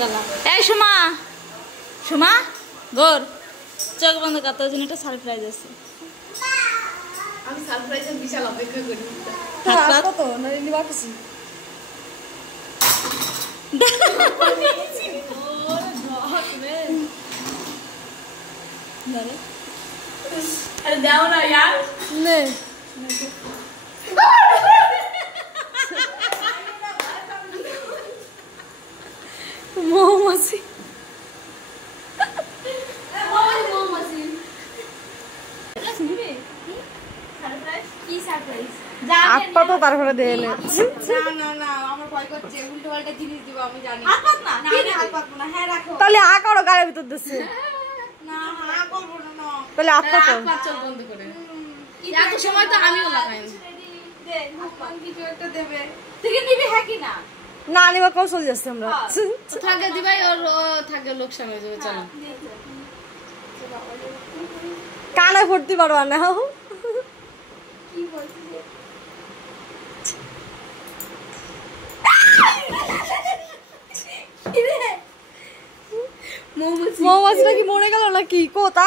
কালা এই সুমা সুমা গোর চোখ বন্ধ কর তোর জন্য একটা সারপ্রাইজ আছে আমি সারপ্রাইজের বিশাল অপেক্ষা করি হাত কত না নিবা কিছু अरे जाओ ना यार ले मोमोसी मोमोसी सरप्राइज की सरप्राइज আপা তো তারপরে দেলে না না না আমার ভয় করছে উল্টো পাল্টা জিনিস দিব আমি জানি হাত পাত না কি হাত পাত না হ্যাঁ রাখো তাহলে আ করো গায়ের ভিতর দিছে না হ্যাঁ করব না তাহলে আপা তো হাত পাত চল বন্ধ করে এত সময় তো আমিও লাগাই দে হাত কিছু একটা দেবে থেকে নিবি হ্যাঁ কি না না নিবা কও চল যাচ্ছে আমরা থাকে দিবাই ওর থাকে লোকসান হয়ে যাবে চলো কানে ভর্তি পারবা না কি বলছিস মৌমাছিটা কি মরে গেল নাকি কোথা